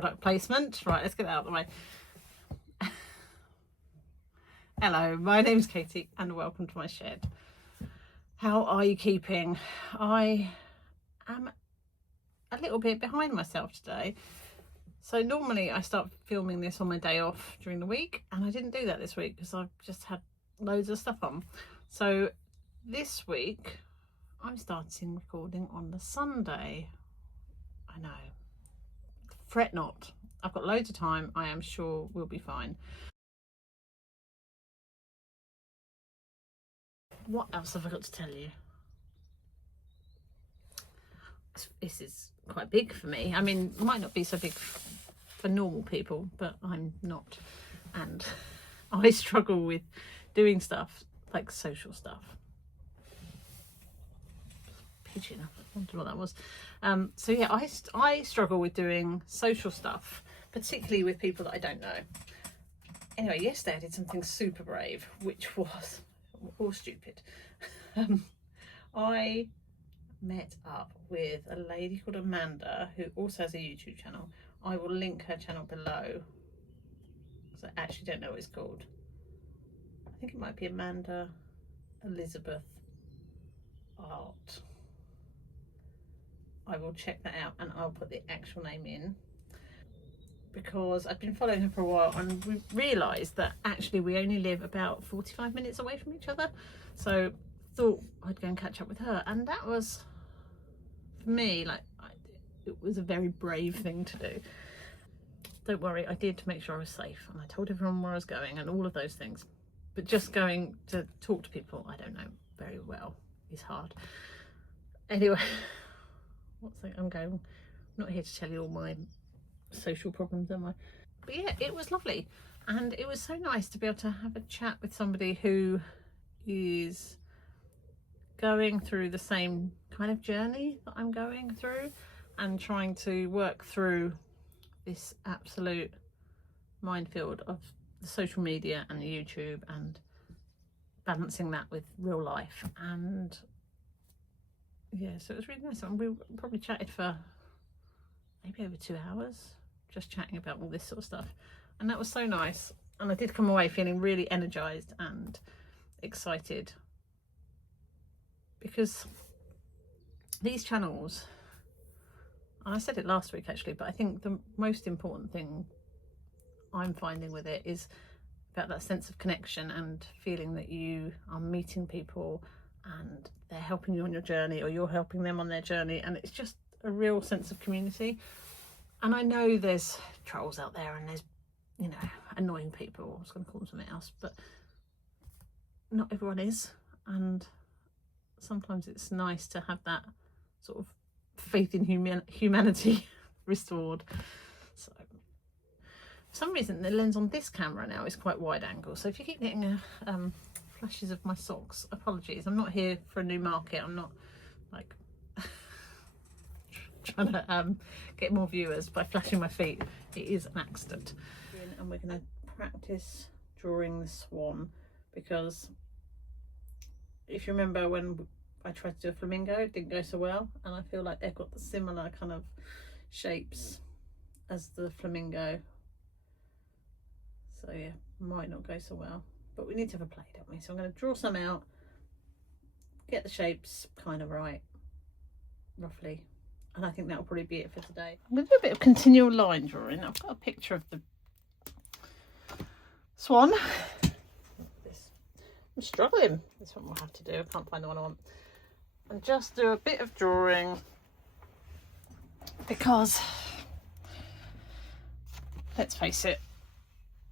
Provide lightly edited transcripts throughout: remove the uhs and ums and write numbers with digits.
product placement. Right, let's get that out of the way. Hello, my name's Katie and welcome to my shed. How are you keeping? I am a little bit behind myself today. So normally I start filming this on my day off during the week, and I didn't do that this week because I've just had loads of stuff on. So this week I'm starting recording on the Sunday. I know, fret not, I've got loads of time. I am sure we'll be fine. What else have I got to tell you? This is quite big for me. I mean, it might not be so big for normal people, but I'm not, and I struggle with doing stuff like social stuff. Pigeon, I wonder what that was. So yeah, I struggle with doing social stuff, particularly with people that I don't know. Anyway, yesterday I did something super brave, which was all stupid. I met up with a lady called Amanda, who also has a YouTube channel. I will link her channel below because I actually don't know what it's called. I think it might be Amanda Elizabeth Art. I will check that out and I'll put the actual name in, because I've been following her for a while and we realised that actually we only live about 45 minutes away from each other. So thought I'd go and catch up with her, and that was, for me, like, it was a very brave thing to do. Don't worry, I did make sure I was safe and I told everyone where I was going and all of those things. But just going to talk to people I don't know very well is hard. Anyway, I'm not here to tell you all my social problems, am I? But yeah, it was lovely, and it was so nice to be able to have a chat with somebody who is going through the same kind of journey that I'm going through, and trying to work through this absolute minefield of the social media and the YouTube, and balancing that with real life. And yeah, so it was really nice, and we probably chatted for maybe over 2 hours, just chatting about all this sort of stuff, and that was so nice. And I did come away feeling really energized and excited, because these channels, and I said it last week actually, but I think the most important thing I'm finding with it is about that sense of connection and feeling that you are meeting people and they're helping you on your journey, or you're helping them on their journey, and it's just a real sense of community. And I know there's trolls out there and there's, you know, annoying people, I was going to call them something else, but not everyone is, and sometimes it's nice to have that sort of faith in humanity restored. So for some reason the lens on this camera now is quite wide angle, so if you keep getting flashes of my socks, apologies. I'm not here for a new market. I'm not like trying to get more viewers by flashing my feet. It is an accident. And we're going to practice drawing the swan, because if you remember when I tried to do a flamingo, it didn't go so well, and I feel like they've got the similar kind of shapes as the flamingo, so yeah, might not go so well, but we need to have a play, don't we? So I'm going to draw some out, get the shapes kind of right, roughly, and I think that'll probably be it for today. I'm going to do a bit of continual line drawing. I've got a picture of the swan. I'm struggling. This one we'll have to do. I can't find the one I want. And just do a bit of drawing, because let's face it,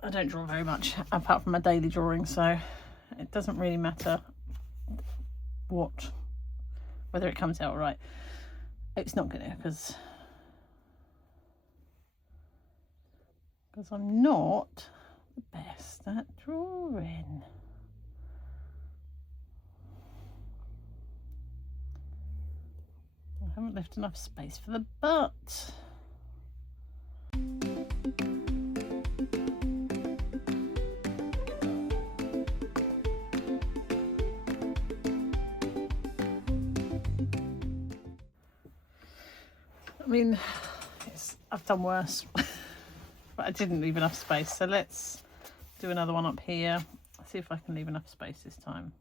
I don't draw very much apart from my daily drawing, so it doesn't really matter whether it comes out right. It's not gonna, because I'm not the best at drawing. I haven't left enough space for the butt. I mean, it's I've done worse, but I didn't leave enough space. So let's do another one up here. See if I can leave enough space this time.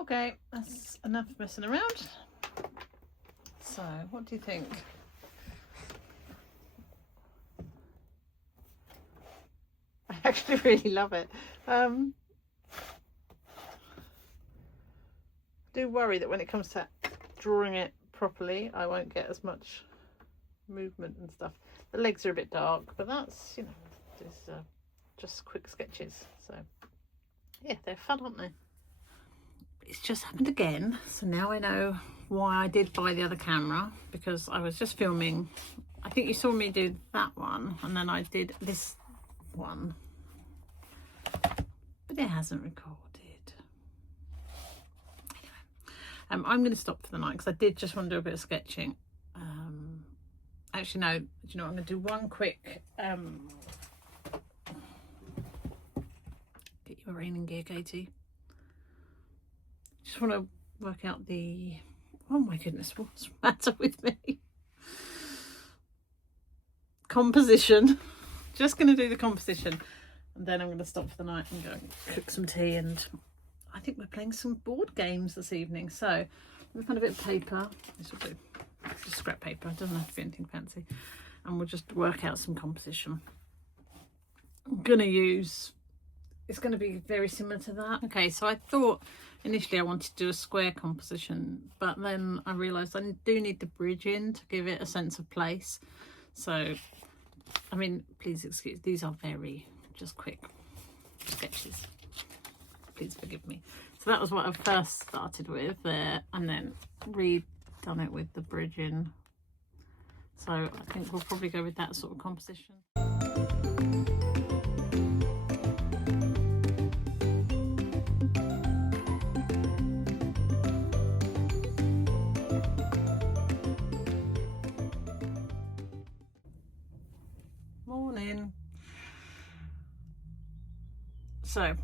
Okay, that's enough messing around. So, what do you think? I actually really love it. I do worry that when it comes to drawing it properly, I won't get as much movement and stuff. The legs are a bit dark, but that's, you know, just quick sketches. So, yeah, they're fun, aren't they? It's just happened again, so now I know why I did buy the other camera, because I was just filming. I think you saw me do that one, and then I did this one, but it hasn't recorded. Anyway, I'm going to stop for the night because I did just want to do a bit of sketching. Actually, no, do you know what? I'm going to do one quick get you a raining gear, Katie. Just want to work out the, oh my goodness, what's the matter with me? Composition. Just going to do the composition, and then I'm going to stop for the night and go and cook some tea, and I think we're playing some board games this evening. So we'll find a bit of paper. This will do. It's just scrap paper, it doesn't have to be anything fancy, and we'll just work out some composition. I'm going to use, it's going to be very similar to that. Okay, so I thought initially I wanted to do a square composition, but then I realised I do need the bridge in to give it a sense of place. So, I mean, please excuse, these are very just quick sketches. Please forgive me. So that was what I first started with there, and then redone it with the bridge in. So I think we'll probably go with that sort of composition. Morning. So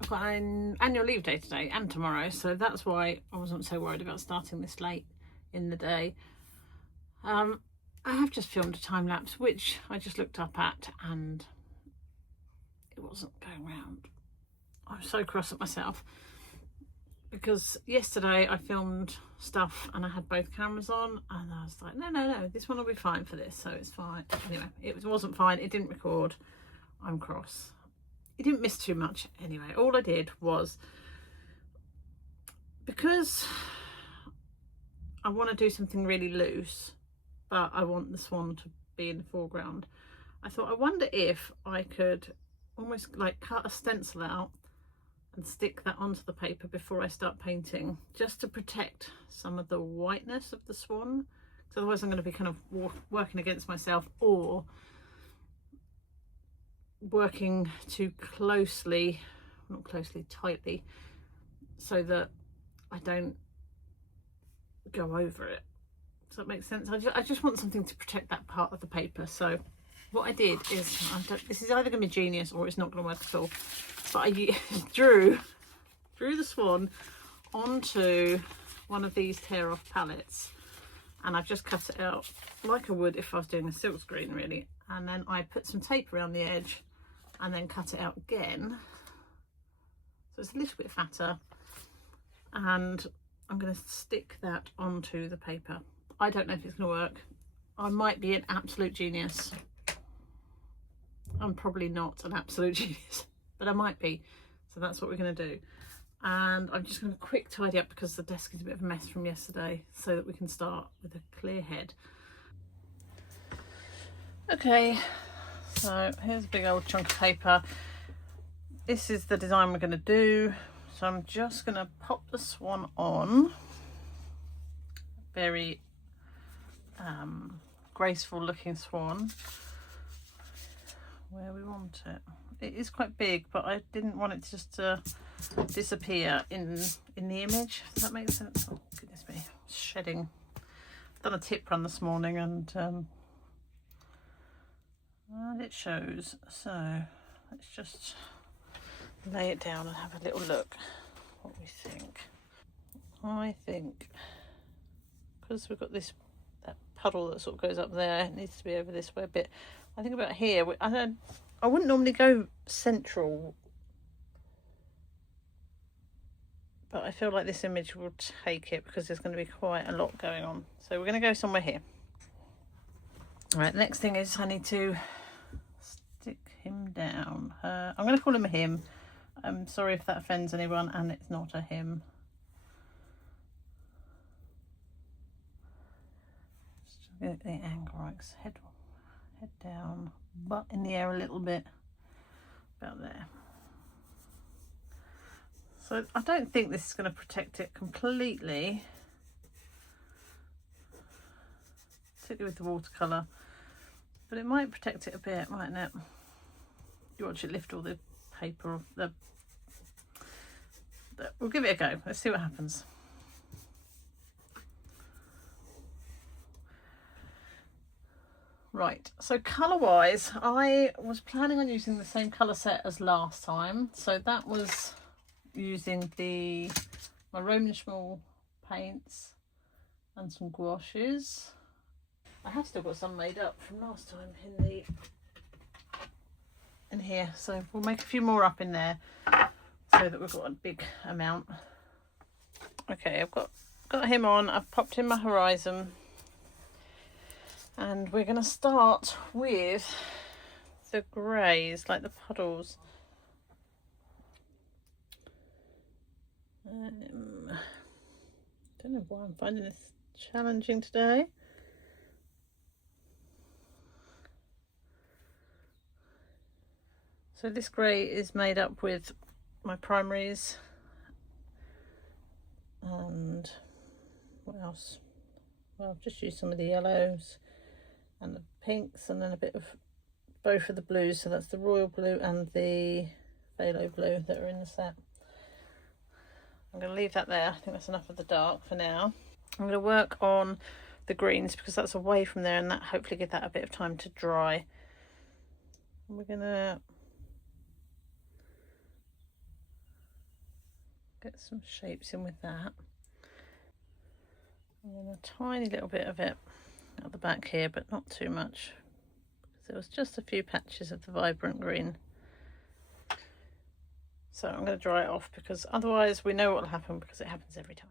I've got an annual leave day today and tomorrow, so that's why I wasn't so worried about starting this late in the day. I have just filmed a time lapse, which I just looked up at, and it wasn't going round. I'm so cross at myself because yesterday I filmed stuff and I had both cameras on, and I was like, no, this one will be fine for this, so it's fine. Anyway, it wasn't fine, it didn't record. I'm cross. It didn't miss too much anyway. All I did was, because I want to do something really loose, but I want the swan to be in the foreground, I thought, I wonder if I could almost like cut a stencil out and stick that onto the paper before I start painting, just to protect some of the whiteness of the swan, because otherwise I'm going to be kind of working against myself, or working too closely, not closely, tightly, so that I don't go over it. Does that make sense? I just want something to protect that part of the paper. So what I did is, this is either going to be genius or it's not going to work at all, but I drew the swan onto one of these tear off palettes, and I've just cut it out like I would if I was doing a silk screen, really, and then I put some tape around the edge and then cut it out again. So it's a little bit fatter, and I'm going to stick that onto the paper. I don't know if it's going to work. I might be an absolute genius. I'm probably not an absolute genius, but I might be. So that's what we're going to do. And I'm just going to quick tidy up because the desk is a bit of a mess from yesterday, so that we can start with a clear head. Okay, so here's a big old chunk of paper. This is the design we're going to do. So I'm just going to pop the swan on. Very graceful looking swan. Where we want it. It is quite big, but I didn't want it just to disappear in the image. Does that make sense? Oh goodness me, shedding. I've done a tip run this morning and it shows. So let's just lay it down and have a little look what we think. I think because we've got that puddle that sort of goes up there, it needs to be over this way a bit. I think about here, I wouldn't normally go central, but I feel like this image will take it because there's going to be quite a lot going on. So we're going to go somewhere here. All right, the next thing is I need to stick him down. I'm going to call him a him. I'm sorry if that offends anyone, and it's not a him. Just get the angle right, head down, butt in the air a little bit, about there. So I don't think this is going to protect it completely, particularly with the watercolour, but it might protect it a bit, mightn't it? You watch it lift all the paper off we'll give it a go. Let's see what happens. Right, so colour wise, I was planning on using the same colour set as last time. So that was using my Roman Szmal paints and some gouaches. I have still got some made up from last time in here, so we'll make a few more up in there so that we've got a big amount. Okay, I've got him on. I've popped in my horizon. And we're going to start with the greys, like the puddles. Don't know why I'm finding this challenging today. So this grey is made up with my primaries and what else? Well, I've just used some of the yellows and the pinks, and then a bit of both of the blues. So that's the royal blue and the phthalo blue that are in the set. I'm going to leave that there. I think that's enough of the dark for now. I'm going to work on the greens because that's away from there, and that hopefully give that a bit of time to dry. And we're going to get some shapes in with that. And then a tiny little bit of it at the back here, but not too much, because there was just a few patches of the vibrant green. So I'm going to dry it off, because otherwise we know what will happen, because it happens every time.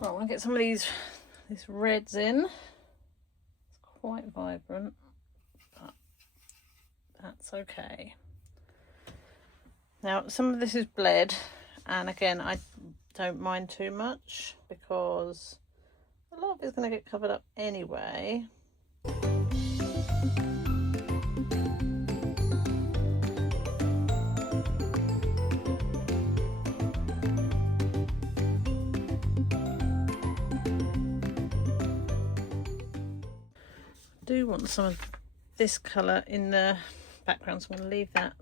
Right, I want to get some of these reds in. It's quite vibrant, but that's okay. Now some of this is bled, and again I don't mind too much because a lot of it's going to get covered up anyway. I do want some of this colour in the background, so I'm going to leave that.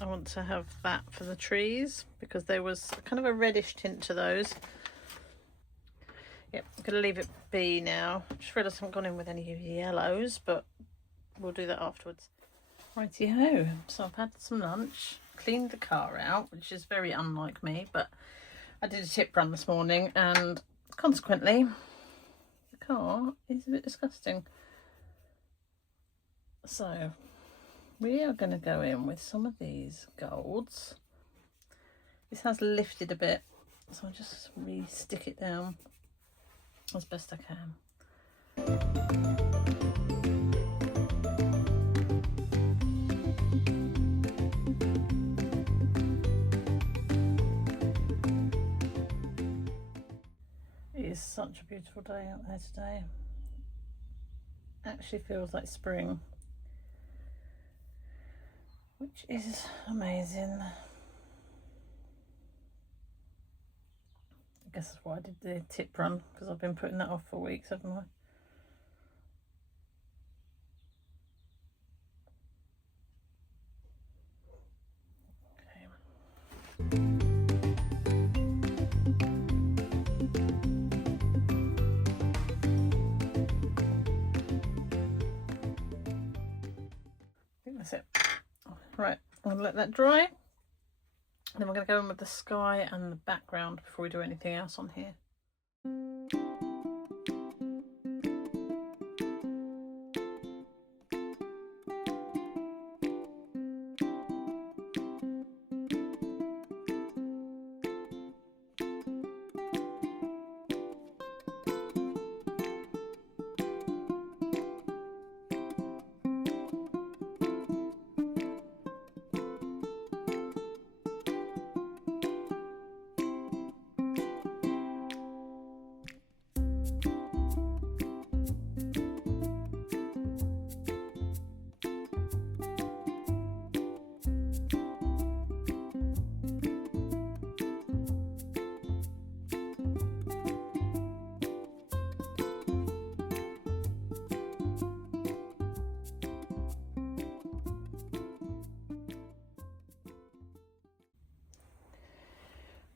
I want to have that for the trees because there was kind of a reddish tint to those. Yep, I'm going to leave it be now. Just realised I haven't gone in with any yellows, but we'll do that afterwards. Righty-ho, so I've had some lunch, cleaned the car out, which is very unlike me, but I did a tip run this morning and consequently the car is a bit disgusting. So we are going to go in with some of these golds. This has lifted a bit, so I'll just re-stick it down as best I can. It is such a beautiful day out there today. Actually feels like spring, which is amazing. I guess that's why I did the tip run, because I've been putting that off for weeks, haven't I? That's it. Right, I'm going to let that dry. Then we're going to go in with the sky and the background before we do anything else on here.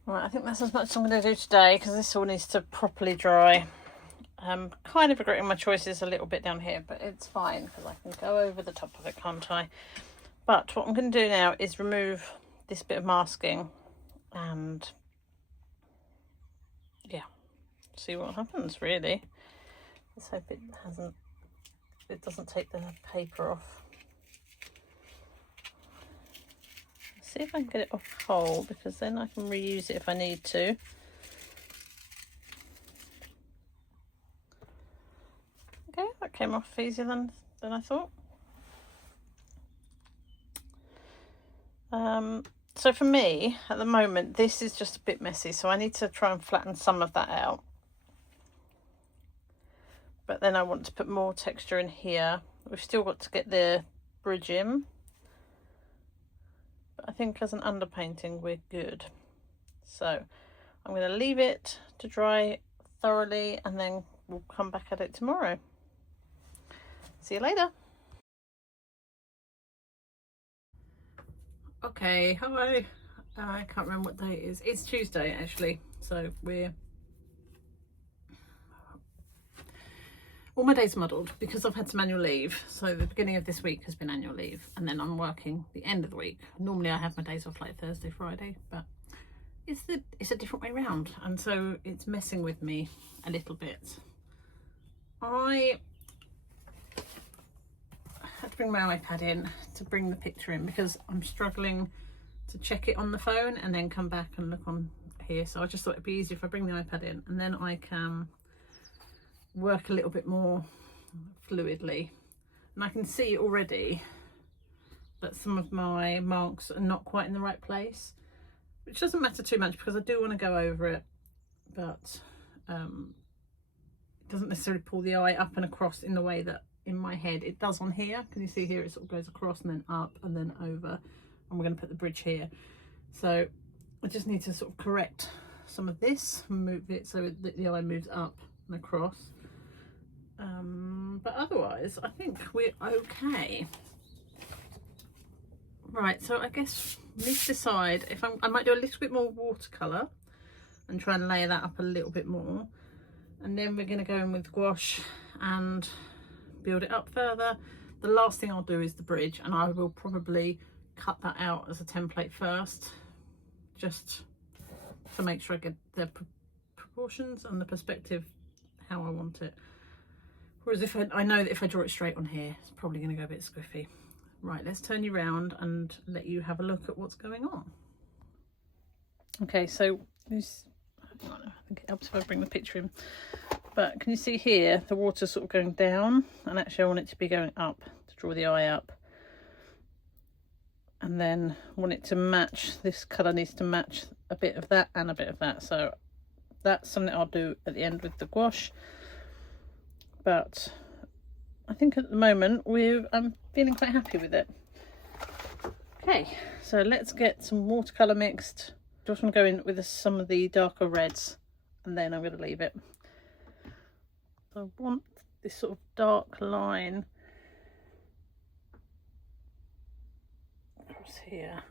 Right, I think that's as much as I'm going to do today because this all needs to properly dry. I'm kind of regretting my choices a little bit down here, but it's fine because I can go over the top of it, can't I? But what I'm going to do now is remove this bit of masking and yeah, see what happens really. Let's hope it doesn't take the paper off. See if I can get it off whole, because then I can reuse it if I need to. Okay, that came off easier than I thought. So for me, at the moment, this is just a bit messy, so I need to try and flatten some of that out. But then I want to put more texture in here. We've still got to get the bridge in. I think as an underpainting we're good, so I'm going to leave it to dry thoroughly and then we'll come back at it tomorrow. See you later. Okay, hi. I can't remember what day it is. It's Tuesday actually, so we're all my days muddled because I've had some annual leave. So the beginning of this week has been annual leave and then I'm working the end of the week. Normally I have my days off like Thursday, Friday, but it's a different way around, and so it's messing with me a little bit. I had to bring my iPad in to bring the picture in because I'm struggling to check it on the phone and then come back and look on here. So I just thought it'd be easier if I bring the iPad in and then I can work a little bit more fluidly, and I can see already that some of my marks are not quite in the right place, which doesn't matter too much because I do want to go over it, but it doesn't necessarily pull the eye up and across in the way that in my head it does on here. Can you see here it sort of goes across and then up and then over, and we're going to put the bridge here. So I just need to sort of correct some of this, move it so that the eye moves up and across. But otherwise I think we're okay. Right, so I guess I need to decide if I might do a little bit more watercolour and try and layer that up a little bit more. and then we're going to go in with gouache and build it up further. The last thing I'll do is the bridge, and I will probably cut that out as a template first, just to make sure I get the proportions and the perspective how I want it. Whereas if I know that if I draw it straight on here, it's probably going to go a bit squiffy. Right, let's turn you round and let you have a look at what's going on. Okay, so this, I think it helps if I bring the picture in, but can you see here the water's sort of going down, and actually I want it to be going up to draw the eye up, and then I want it to match, this colour needs to match a bit of that and a bit of that, so that's something I'll do at the end with the gouache. But I think at the moment I'm feeling quite happy with it. Okay, so let's get some watercolour mixed. Just want to go in with some of the darker reds, and then I'm going to leave it. So I want this sort of dark line across here.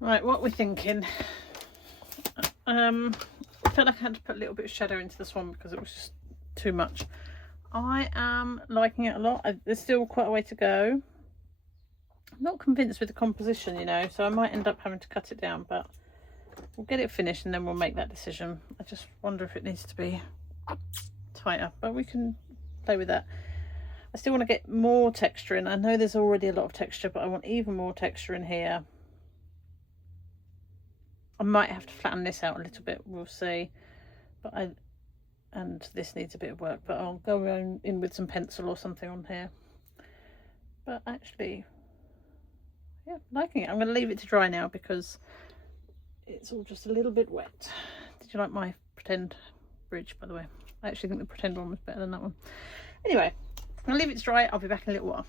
Right, what we're thinking. I felt like I had to put a little bit of shadow into this one because it was just too much. I am liking it a lot. There's still quite a way to go. I'm not convinced with the composition, you know, so I might end up having to cut it down, but we'll get it finished and then we'll make that decision. I just wonder if it needs to be tighter, but we can play with that. I still want to get more texture in. I know there's already a lot of texture, but I want even more texture in here. I might have to flatten this out a little bit, we'll see. But and this needs a bit of work, but I'll go in with some pencil or something on here. But actually, yeah, liking it. I'm going to leave it to dry now because it's all just a little bit wet. Did you like my pretend bridge, by the way? I actually think the pretend one was better than that one. Anyway, I'm going to leave it to dry. I'll be back in a little while.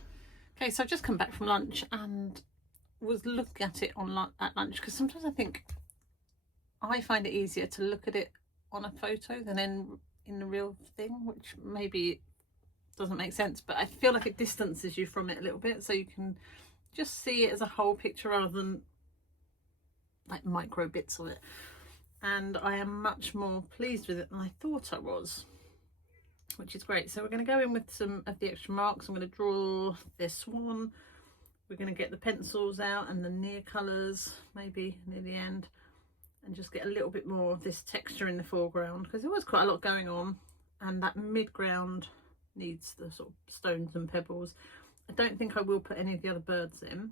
Okay, so I've just come back from lunch and was looking at it at lunch, because sometimes I find it easier to look at it on a photo than in the real thing, which maybe doesn't make sense, but I feel like it distances you from it a little bit, so you can just see it as a whole picture rather than like micro bits of it. And I am much more pleased with it than I thought I was, which is great. So we're going to go in with some of the extra marks. I'm going to draw this swan. We're going to get the pencils out and the near colours maybe near the end, and just get a little bit more of this texture in the foreground, because there was quite a lot going on, and that mid-ground needs the sort of stones and pebbles. I don't think I will put any of the other birds in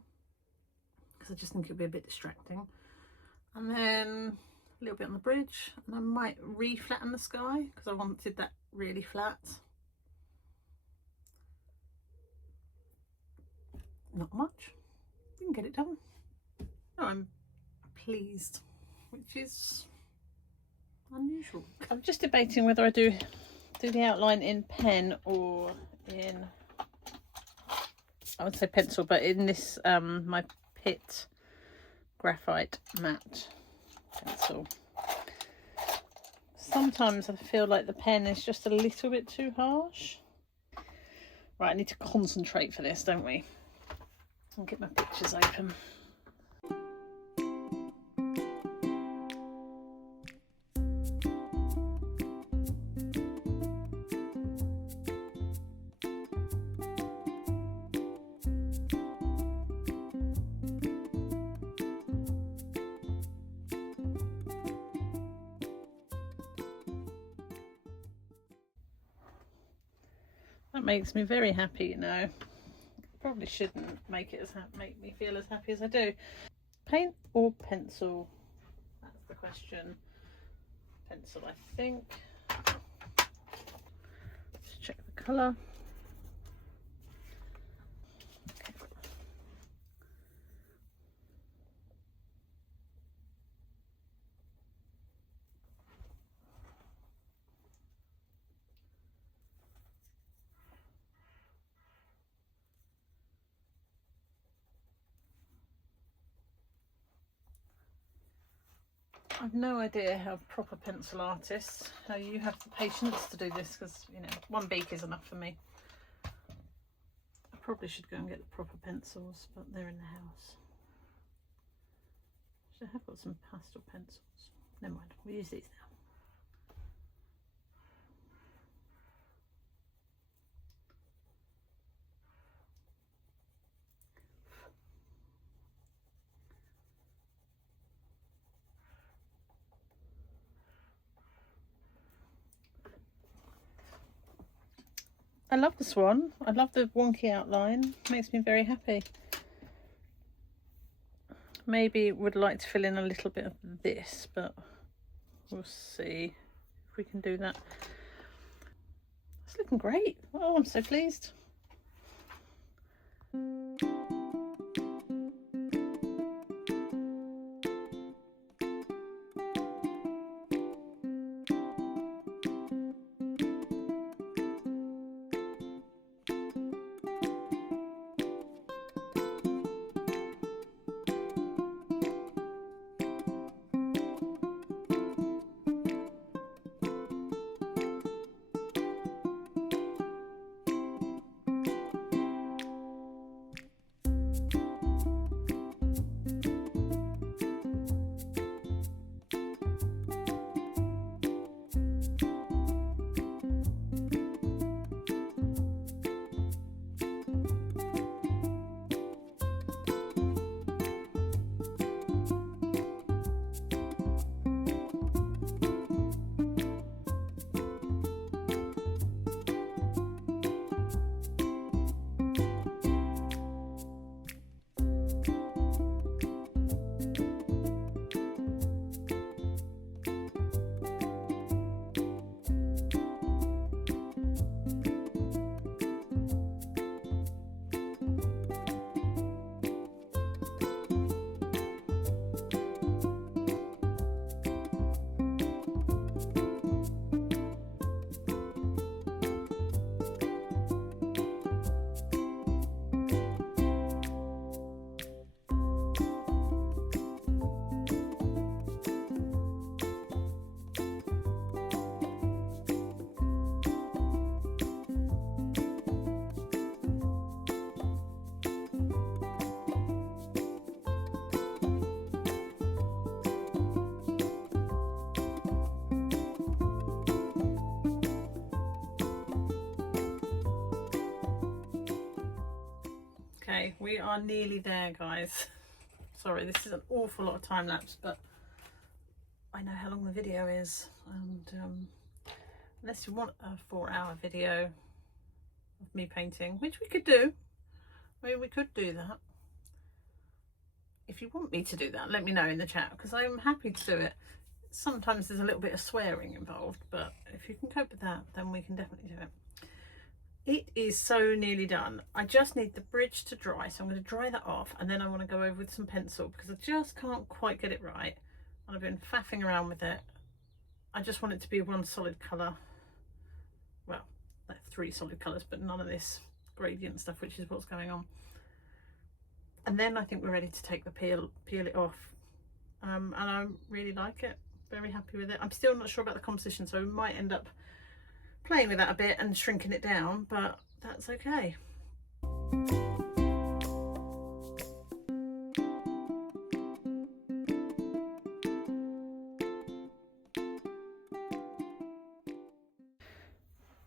because I just think it'll be a bit distracting. And then a little bit on the bridge, and I might re-flatten the sky because I wanted that really flat. Not much, you can get it done. Oh, I'm pleased, which is unusual. I'm just debating whether I do the outline in pen or in, I would say pencil, but in this my Pitt graphite matte pencil. Sometimes I feel like the pen is just a little bit too harsh. Right, I need to concentrate for this, don't we? I'll get my pictures open. That makes me very happy, you know. Probably shouldn't make it make me feel as happy as I do. Paint or pencil? That's the question. Pencil, I think. Just check the colour. Okay. I've no idea how proper pencil artists, how you have the patience to do this, because, you know, one beak is enough for me. I probably should go and get the proper pencils, but they're in the house. So I have got some pastel pencils. Never mind, we'll use these now. I love the swan. I love the wonky outline. Makes me very happy. Maybe would like to fill in a little bit of this, but we'll see if we can do that. It's looking great. Oh, I'm so pleased. Okay, we are nearly there, guys. Sorry, this is an awful lot of time lapse, but I know how long the video is, and unless you want a 4-hour video of me painting, which we could do, I mean, we could do that. if you want me to do that, let me know in the chat, because I'm happy to do it. Sometimes there's a little bit of swearing involved, but if you can cope with that, then we can definitely do it. It is so nearly done. I just need the bridge to dry, so I'm going to dry that off, and then I want to go over with some pencil because I just can't quite get it right. And I've been faffing around with it. I just want it to be one solid colour. Well, like 3 solid colours, but none of this gradient stuff, which is what's going on. And then I think we're ready to take the peel it off. And I really like it. Very happy with it. I'm still not sure about the composition, so we might end up playing with that a bit and shrinking it down, but that's okay.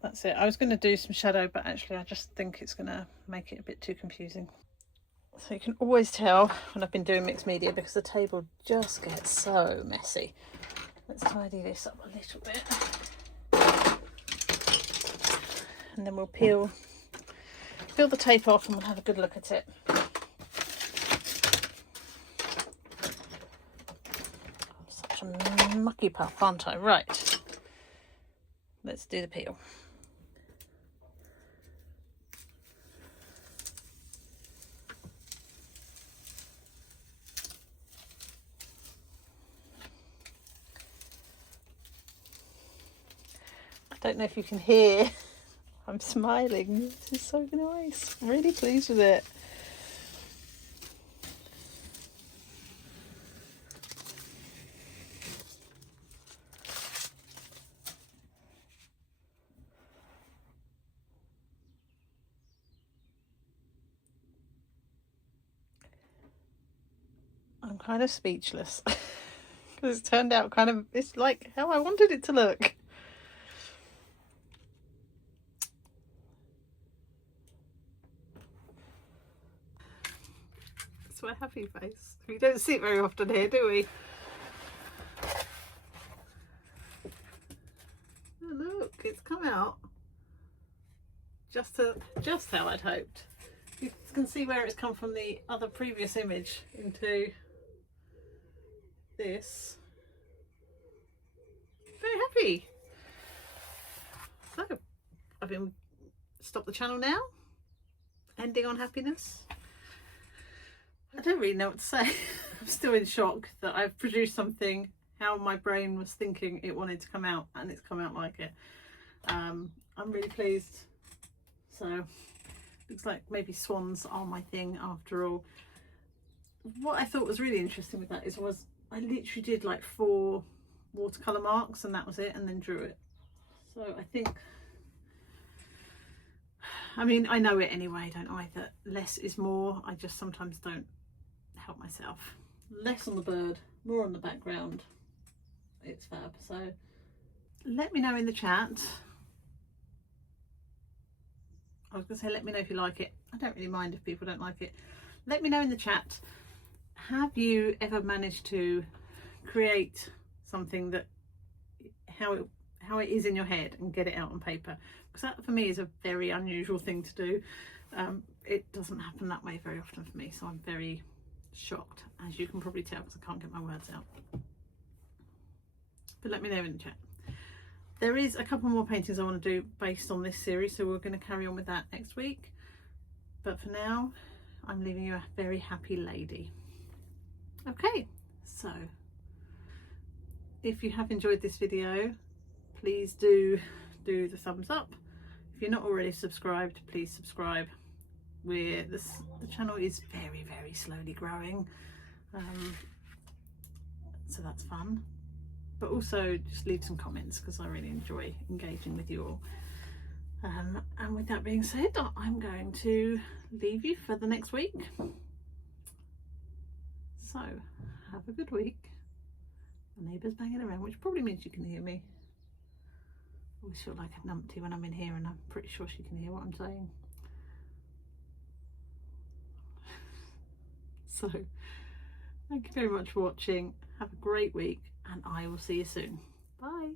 That's it. I was going to do some shadow, but actually I just think it's going to make it a bit too confusing. So you can always tell when I've been doing mixed media because the table just gets so messy. Let's tidy this up a little bit. And then we'll peel the tape off and we'll have a good look at it. I'm such a mucky puff, aren't I? Right, let's do the peel. I don't know if you can hear, I'm smiling. This is so nice. I'm really pleased with it. I'm kind of speechless because it's turned out kind of, it's like how I wanted it to look. It's my happy face. We don't see it very often here, do we? Oh, look, it's come out just how I'd hoped. You can see where it's come from the other previous image into this. Very happy. So I've been stop the channel now, ending on happiness. I don't really know what to say. I'm still in shock that I've produced something how my brain was thinking it wanted to come out, and it's come out like it. I'm really pleased. So looks like maybe swans are my thing after all. What I thought was really interesting with that was I literally did like 4 watercolour marks and that was it, and then drew it. So I think, I mean, I know it anyway, don't I, that less is more. I just sometimes don't help myself. Less on the bird, more on the background. It's fab. So let me know in the chat. I was going to say let me know if you like it. I don't really mind if people don't like it. Let me know in the chat, have you ever managed to create something that how it is in your head and get it out on paper? Because that for me is a very unusual thing to do. It doesn't happen that way very often for me, so I'm very shocked, as you can probably tell, because I can't get my words out. But let me know in the chat. There is a couple more paintings I want to do based on this series, so we're going to carry on with that next week. But for now, I'm leaving you a very happy lady. Okay, so if you have enjoyed this video, please do the thumbs up. If you're not already subscribed, please subscribe. The channel is very, very slowly growing, so that's fun. But also just leave some comments because I really enjoy engaging with you all. And with that being said, I'm going to leave you for the next week. So have a good week. The neighbour's banging around, which probably means you can hear me. I always feel like a numpty when I'm in here, and I'm pretty sure she can hear what I'm saying. So thank you very much for watching. Have a great week, and I will see you soon. Bye.